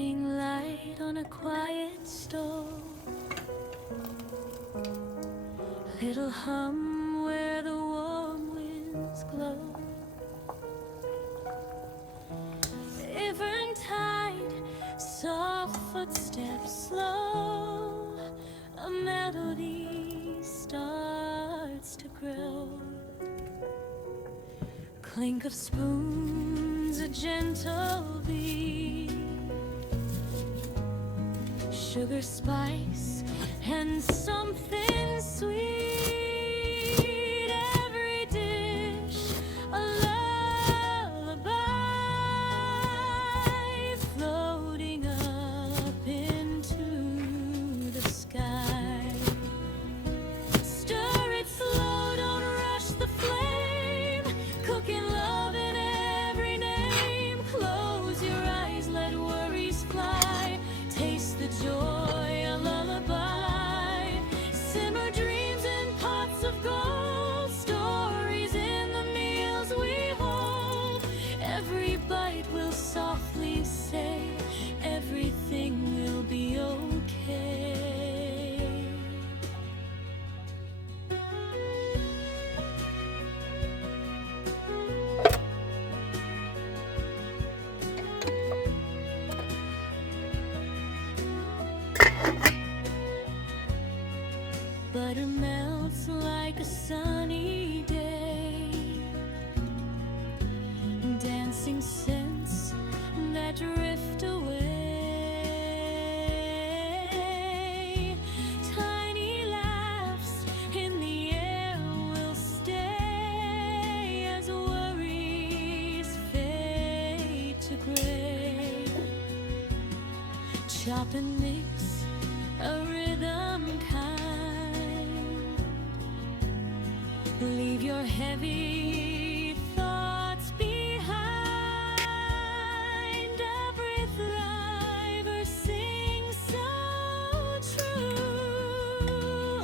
morning light on a quiet stove, little hum where the warm winds glow. Eventide, soft footsteps slow, a melody starts to grow. Clink of spoons, a gentle beat, sugar, spice, and something sweet. Every dish a lullaby, floating up into the sky. Stir it slow, don't rush the flame, cooking love in every name. Close your eyes, let worries fly, taste the joy, a lullaby. Simmer dreams in pots of gold, stories in the meals we hold. Every bite will softly say, everything will be okay. Butter melts like a sunny day, dancing scents that drift away. Tiny laughs in the air will stay as worries fade to gray. Chop and mix, a rhythm kind. Leave your heavy thoughts behind. Every thriver sings so true.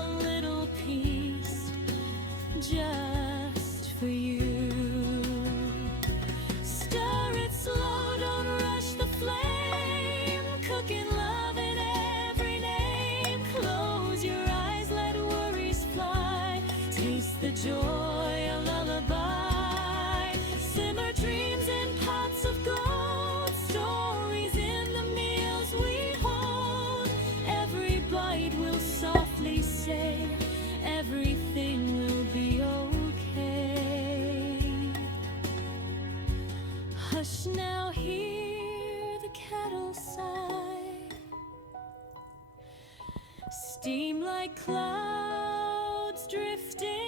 A little piece just for you. Stir it slow, don't rush the flame, cooking love in every name. Close your eyes, let worries fly, taste the joy, a lullaby. Simmer dreams in pots of gold, stories in the meals we hold. Every bite will softly say, everything will be okay. Hush now, hear the kettle sigh, steam like clouds drifting